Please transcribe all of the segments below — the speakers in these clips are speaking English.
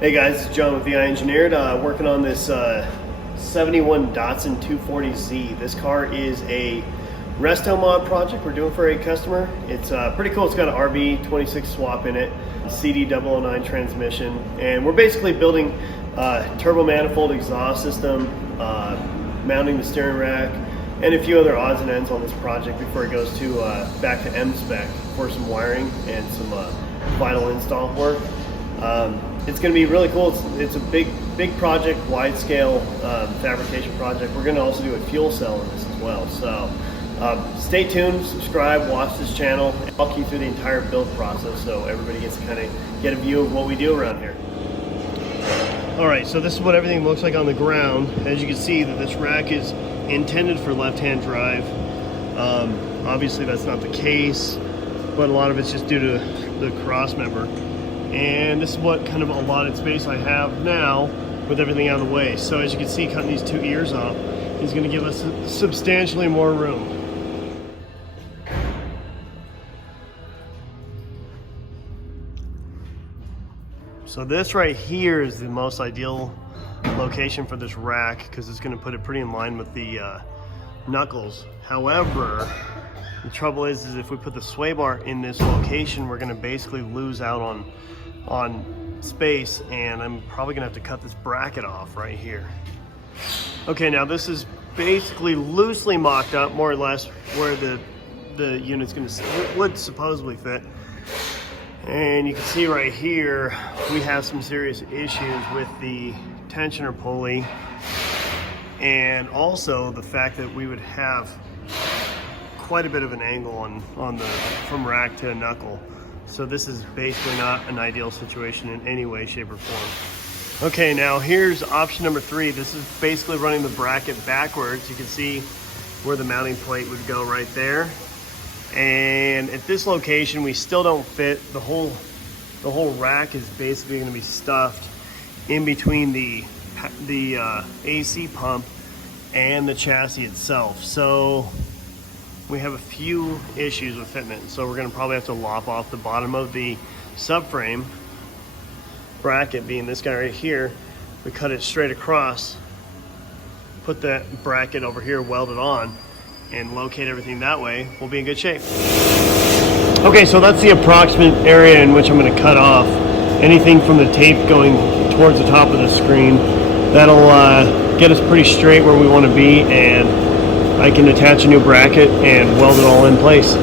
Hey guys, it's John with Vi.Engineered, working on this 71 Datsun 240Z. This car is a restomod project we're doing for a customer. It's pretty cool. It's got an RB26 swap in it, CD009 transmission, and we're basically building turbo manifold exhaust system, mounting the steering rack, and a few other odds and ends on this project before it goes to back to M spec for some wiring and some final install work. It's going to be really cool. It's a big project, wide scale fabrication project. We're going to also do a fuel cell in this as well. So stay tuned, subscribe, watch this channel, and I'll walk you through the entire build process so everybody gets to kind of get a view of what we do around here. Alright, so this is what everything looks like on the ground. As you can see, that this rack is intended for left-hand drive. Obviously that's not the case, but a lot of it's just due to the cross member. And this is what kind of allotted space I have now with everything out of the way. So as you can see, cutting these two ears off is going to give us substantially more room. So this right here is the most ideal location for this rack because it's going to put it pretty in line with the knuckles. However, the trouble is if we put the sway bar in this location, we're going to basically lose out on space, and I'm probably gonna have to cut this bracket off right here. Okay, now this is basically loosely mocked up, more or less, where the unit's would supposedly fit. And you can see right here, we have some serious issues with the tensioner pulley, and also the fact that we would have quite a bit of an angle on from rack to knuckle. So this is basically not an ideal situation in any way, shape, or form. Okay, now here's option number 3. This is basically running the bracket backwards. You can see where the mounting plate would go right there. And at this location, we still don't fit. The whole rack is basically going to be stuffed in between the AC pump and the chassis itself. So we have a few issues with fitting it. So we're gonna probably have to lop off the bottom of the subframe bracket, being this guy right here. We cut it straight across, put that bracket over here, weld it on, and locate everything that way. We'll be in good shape. Okay, so that's the approximate area in which I'm gonna cut off anything from the tape going towards the top of the screen. That'll get us pretty straight where we wanna be, and I can attach a new bracket and weld it all in place.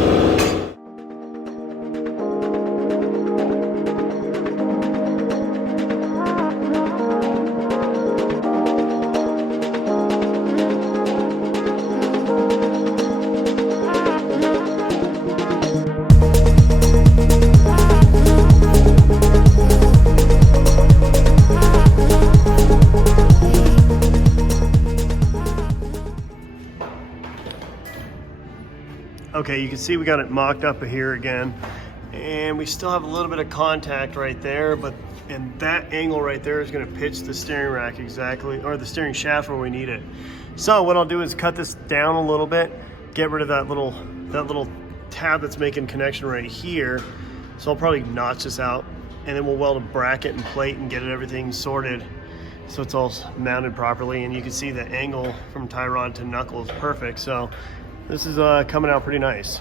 Okay, you can see we got it mocked up here again, and we still have a little bit of contact right there, and that angle right there is going to pitch the steering rack exactly, or the steering shaft where we need it. So what I'll do is cut this down a little bit, get rid of that little tab that's making connection right here. So I'll probably notch this out, and then we'll weld a bracket and plate and get everything sorted so it's all mounted properly. And you can see the angle from tie rod to knuckle is perfect. So this is coming out pretty nice.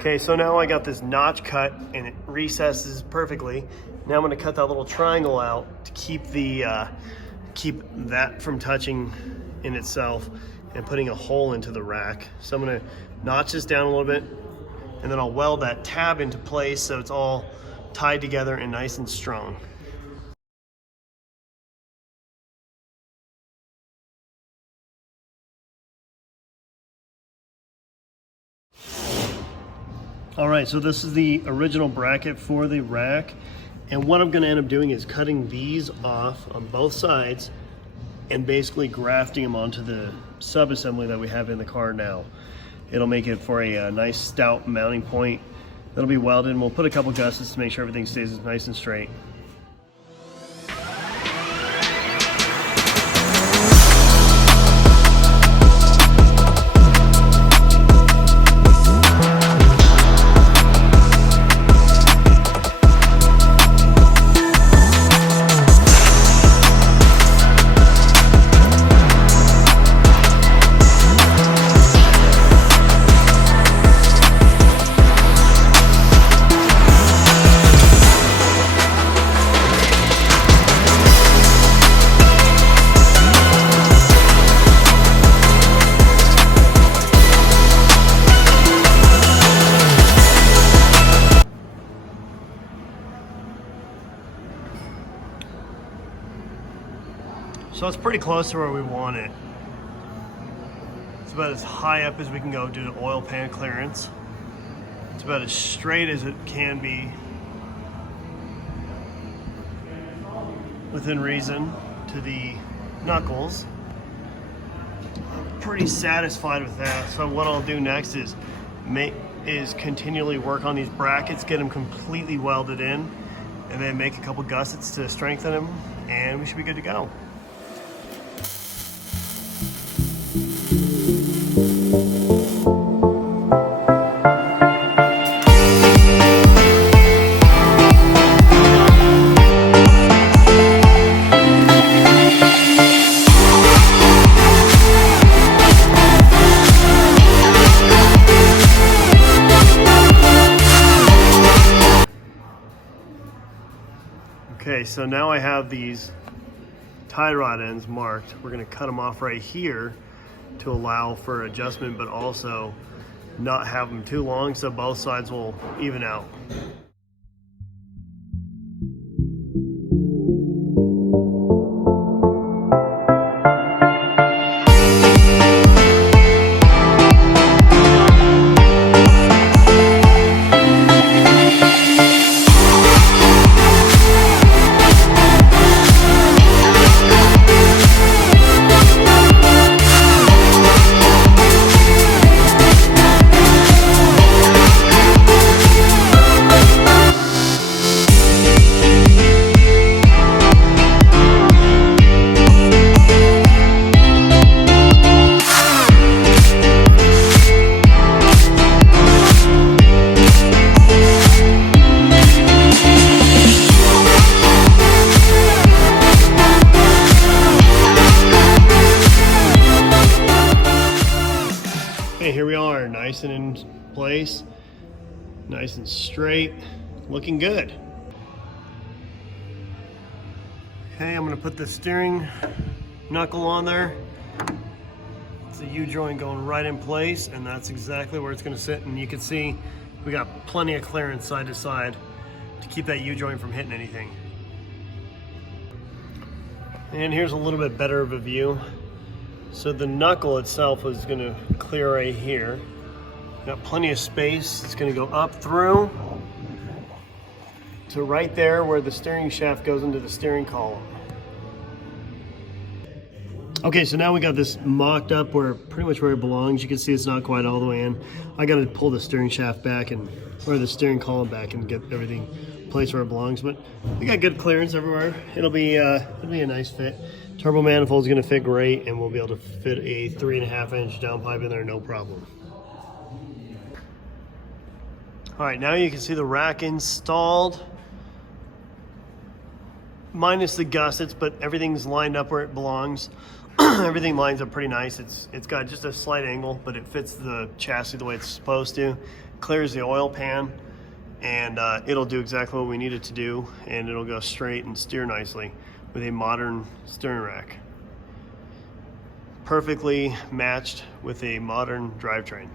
Okay, so now I got this notch cut and it recesses perfectly. Now I'm gonna cut that little triangle out to keep that from touching in itself and putting a hole into the rack. So I'm gonna notch this down a little bit, and then I'll weld that tab into place so it's all tied together and nice and strong. All right, so this is the original bracket for the rack. And what I'm gonna end up doing is cutting these off on both sides and basically grafting them onto the sub-assembly that we have in the car now. It'll make it for a nice stout mounting point. That'll be welded, and we'll put a couple gussets to make sure everything stays nice and straight. So it's pretty close to where we want it. It's about as high up as we can go due to oil pan clearance. It's about as straight as it can be within reason to the knuckles. I'm pretty satisfied with that. So what I'll do next is continually work on these brackets, get them completely welded in, and then make a couple gussets to strengthen them, and we should be good to go. Okay, so now I have these tie rod ends marked. We're gonna cut them off right here to allow for adjustment, but also not have them too long so both sides will even out. Okay, here we are, nice and in place, nice and straight, looking good. Okay, I'm gonna put the steering knuckle on there. It's a U-joint going right in place, and that's exactly where it's gonna sit. And you can see we got plenty of clearance side to side to keep that U-joint from hitting anything. And here's a little bit better of a view. So the knuckle itself is going to clear right here. Got plenty of space. It's going to go up through to right there where the steering shaft goes into the steering column. Okay, so now we got this mocked up where pretty much where it belongs. You can see it's not quite all the way in. I got to pull the steering shaft back or the steering column back and get everything placed where it belongs. But we got good clearance everywhere. It'll be a nice fit. Turbo manifold is going to fit great, and we'll be able to fit a 3.5-inch downpipe in there, no problem. All right, now you can see the rack installed, minus the gussets, but everything's lined up where it belongs. Everything lines up pretty nice. It's got just a slight angle, but it fits the chassis the way it's supposed to. Clears the oil pan, and it'll do exactly what we need it to do, and it'll go straight and steer nicely with a modern steering rack. Perfectly matched with a modern drivetrain.